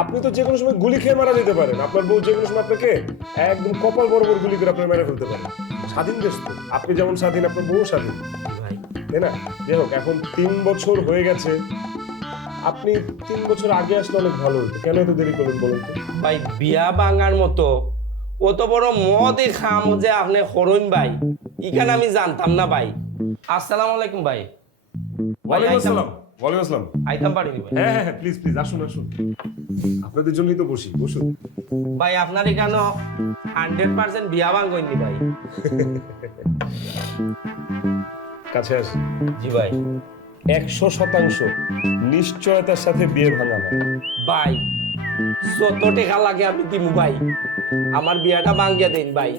আপনি তো যে কোনো সময় গুলি খেয়ে মারা যেতে পারেন, আপনার বউ যে কোনো সময় আপনাকে একদম কপাল বরাবর গুলি করে আপনার মেরে ফেলতে পারেন। স্বাধীন দেশ তো, আপনি যেমন স্বাধীন আপনার বউ স্বাধীন, ভাই তাই না? যাই হোক, এখন 3 বছর হয়ে গেছে, আপনি 3 বছর আগে আসলে অনেক ভালো হতো, কেন এত দেরি করলেন বলেন তো? ভাই বিয়া ভাঙার মতো অত বড় মদে খাম যে আপনি হরইন ভাই, ইখানে আমি জানতাম না ভাই। আসসালামু আলাইকুম ভাই। ওয়ালাইকুম আসসালাম। ওয়ালাইকুম আসসালাম। আইতাম পারিনি ভাই। হ্যাঁ হ্যাঁ হ্যাঁ, প্লিজ প্লিজ আসুন আসুন, আপনাদের জন্যই তো বসি, বসুন। ভাই আপনার এখানে 100% বিয়া ভাঙইনি ভাই। কাছে আসি। জি ভাই। 100% নিশ্চয়তার সাথে বিয়ে ভাঙা হয়। ভাই যত টাকা লাগে আমি দিমু ভাই, আমার বিয়াটা ভাঙ্গিয়া দেন ভাই।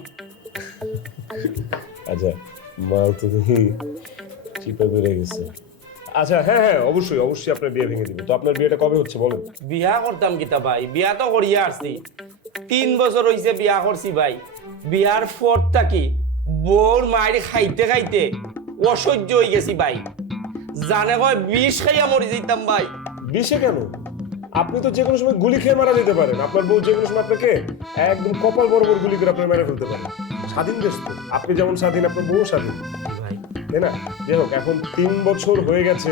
আচ্ছা, মাল তো দেখি চিপা বেড়ে গেছে। আচ্ছা হ্যাঁ হ্যাঁ, অবশ্যই অবশ্যই আপনার বিয়ে ভেঙে দিবে। তো আপনার বিয়েটা কবে হচ্ছে বলেন? বিয়া করতাম কিতা ভাই, বিয়া তো করিয়া আসছি, 3 বছর হইছে বিয়া করছি ভাই। বিয়ার পর থাকি বউর মায়ের খাইতে খাইতে অসহ্য হয়ে গেছি ভাই, জানে কয় বিষ খাইয়া মরি যেতাম ভাই। বিষে কেন? আপনি তো যে কোনো সময় গুলি খেয়ে মারা যেতে পারেন, আপনার বউ যে কোনো সময় আপনাকে একদম কপাল বরাবর গুলি করে আপনার মেরে ফেলতে পারেন। স্বাধীন দেশ তো, আপনি যেমন স্বাধীন আপনার বউ স্বাধীন, ভাই তাই না? যাই হোক, এখন 3 বছর হয়ে গেছে,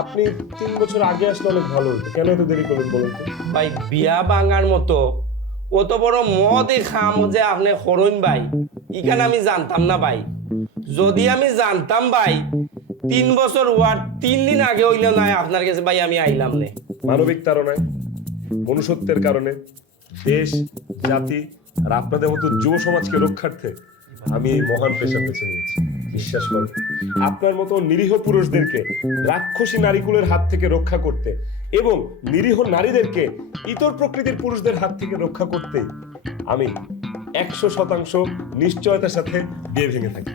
আপনি 3 বছর আগে আসলে অনেক ভালো হতো, কেন এত দেরি করলেন বলেন তো? ভাই বিয়া ভাঙার মতো অত বড় মদে খাম যে আপনি হরইন ভাই, ইখানে আমি জানতাম না ভাই। যদি আমি জানতাম ভাই 3 বছর ওয়ার 3 দিন আগে হইলে নাই আপনার কাছে ভাই আমি আইলাম নে। মানবিক তাড়নায়, মনুষ্যত্বের কারণে, দেশ জাতি আর আপনাদের মতো যুব সমাজকে রক্ষার্থে আমি এই মহান পেশা বেছে নিয়েছি। বিশ্বাস করুন, আপনার মতো নিরীহ পুরুষদেরকে রাক্ষসী নারীকুলের হাত থেকে রক্ষা করতে এবং নিরীহ নারীদেরকে ইতর প্রকৃতির পুরুষদের হাত থেকে রক্ষা করতে আমি 100% নিশ্চয়তার সাথে বিয়ে ভেঙে থাকি।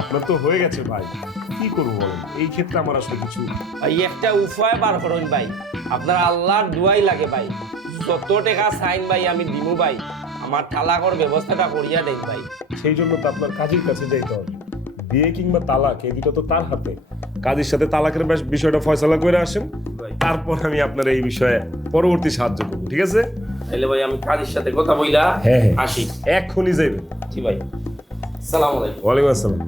আপনার তো হয়ে গেছে ভাই, কি করবো বলেন? এই ক্ষেত্রে আমার আসলে কিছু ভাই একটা উপায় বার করুন ভাই, আপনার আল্লাহর দুয়াই লাগে ভাই। যত টাকা চাইন ভাই আমি দিমু ভাই, আমার তালাকর ব্যবস্থাটা করিয়া দেন ভাই। সেই জন্য তো আপনার কাজীর কাছে যাইতে হবে। বিয়ে কিংবা তালাক এই দুটো তো তার হাতে। কাজীর সাথে তালাকের বিষয়টা ফয়সালা করে আসেন, তারপর আমি আপনার এই বিষয়ে পরবর্তী সাহায্য করবো, ঠিক আছে? তাইলে ভাই আমি কাজের সাথে কথা বইলা হ্যাঁ হ্যাঁ, আসি। এক্ষুনি যাইবেন। জি ভাই, সালাম আলাইকুম। ওয়ালাইকুম আসসালাম।